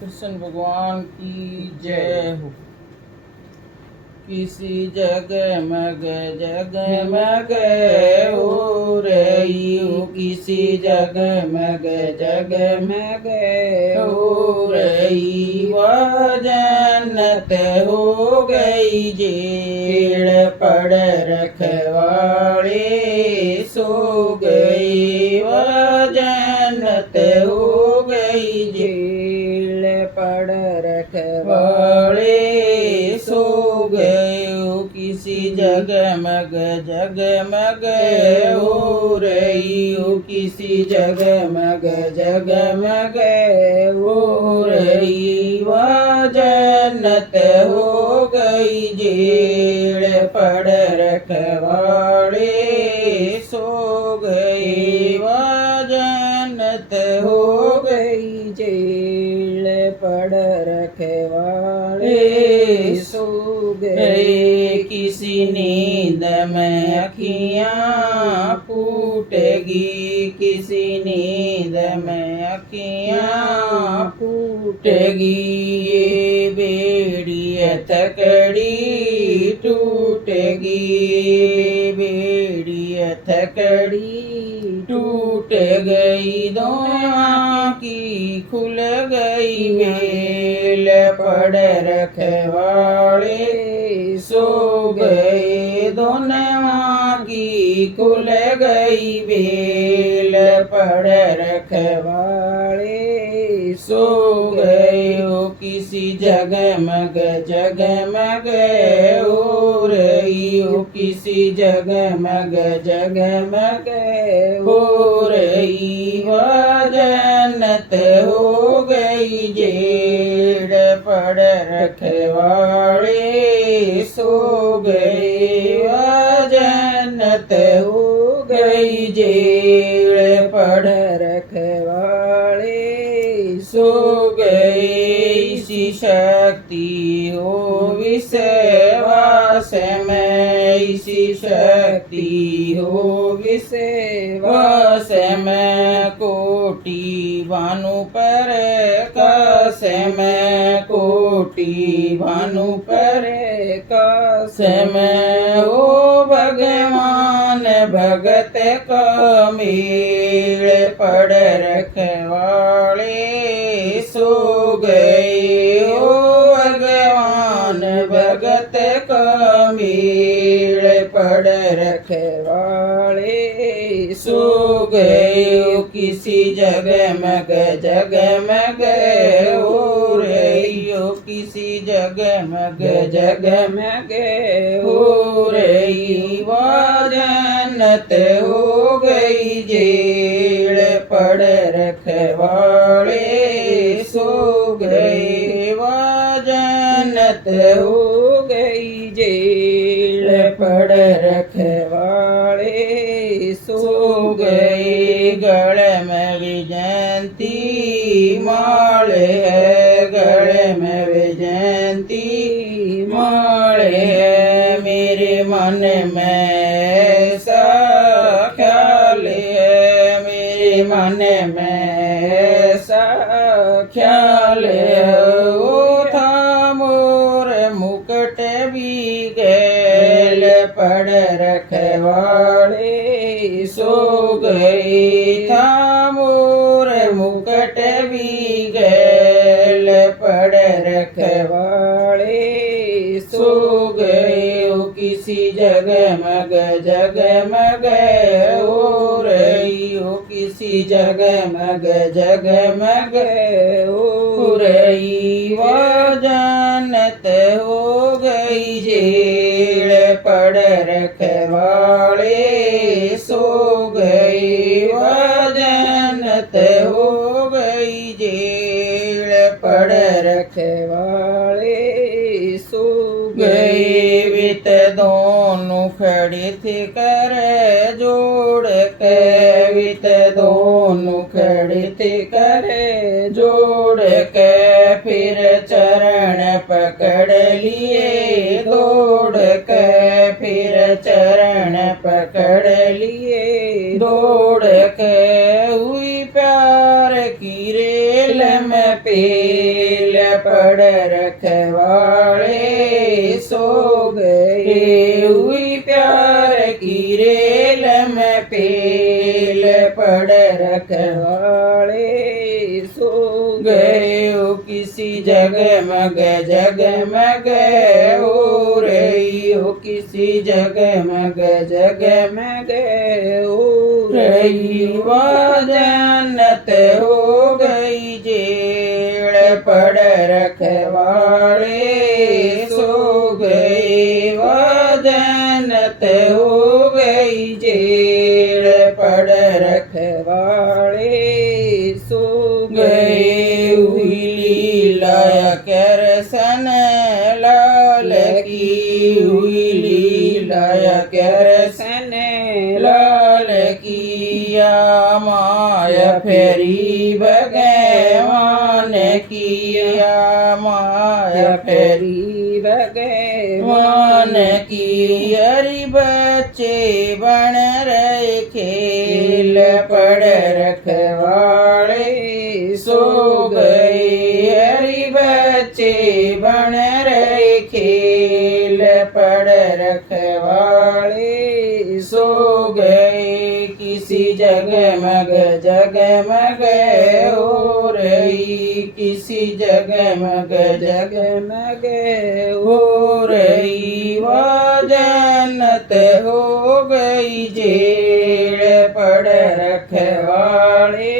कृष्ण भगवान की जय हो। किसी जगमग जगमग हो रही हो, किसी जगमग जगमग हो रही, वह जन्नत हो गई जेड़ पड़ रखवाड़े सो गई, वह जन्नत हो गई जेड़ पड़ रखवाड़े सो गए। किसी जगमग जगमग हो रही हो, किसी जगमग जगमग हो रही, वह जन्नत हो गई जेड़ पड़ रखवाड़े सो गए, वह जन्नत हो गई जेड़ पड़ रखवाड़े सो गए। किसी नींद में अखियाँ फूटेगी, किसी नींद में अखियाँ फूटेगी, ये बेड़ी थकड़ी टूटेगी, बेड़ी थकड़ी टूट गई, दोनों की खुल गई बेल पड़ रखवाड़े सो गए, दोनों की खुल गई बेल पड़ रखवाड़े सो गए। हो किसी जगमग जगमग हो रही हो, किसी जगमग जगमग हो रही, वह जन्नत हो गई जेड़ पड़ रखवाड़े सो गए, वह जन्नत हो गई जेड़ पड़ रखवाड़े सो गए। इसी शक्ति हो विश्वास में, इसी शक्ति हो विश्वास में, कोटि भानु पर कास में, कोटि भानु पर कास में, ओ भगवान भगत का मेल पड़ रखवाड़े सो गए, ओ भगवान भगत का मेल पड़ रखवाड़े सो गए। किसी जगमग जगमग हो रही हो, किसी जगमग जगमग हो रही, वह जन्नत हो गई जेड़ पड़ रखवाड़े सो गए, वह जन्नत हो गई जेड़ पड़ रखवाड़े सो गए। गले में विजयंती माल है, गले में विजयंती माल है, मेरे मन में ऐसा ख्याल है, मेरे मन में ऐसा ख्याल है, वो था मोर मुकुट भी गैल पड़ रखवाड़े सो गई, था मोर मुकुट भी गैल पड़ रखवाड़े सो गए। किसी जगमग जगमग हो रही हो, किसी जगमग जगमग हो रही, वह जन्नत हो गई जेड़ पड़ रखवाड़े सो गई, वह जन्नत हो गई जेड़ पड़ रखवाड़े सो गए। वित दोनों खड़े थे कर जोड़ के, वित दोनों खड़े थे कर जोड़ के, फिर चरण पकड़ लिए दौड़ के, फिर चरण पकड़ लिए दौड़ के, हुई प्यार की रेल में पे पड़ रखवाले सो गए। हुई प्यार की रेल में पेल पड़ रखवाले सो गए। ओ किसी जगमग जगमग हो रही हो किसी जगमग जगमग हो रही। वह जन्नत हो गई जेड़ पड़ रखवाले सो गए। वह जन्नत हो गई जेड़ पड़ रखवाले सो गए। हुई लीला करसन लाल की हुई लीला करसन लाल की। या माया फेरी भगवान की या माया फेरी भगवान की। हरि बच्चे बन रहे खेल पड़ रखवाले सो गए। हरि बच्चे बन रहे खेल पड़ रखवाले सो गए। किसी जगमग जगमग हो रही किसी जगमग जगमग हो रही। वह जन्नत हो गई जेड़ पड़ रखवाले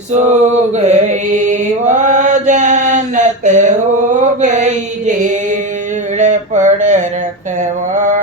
सो गए। वह जन्नत हो गई जेड़ पड़ रखवाले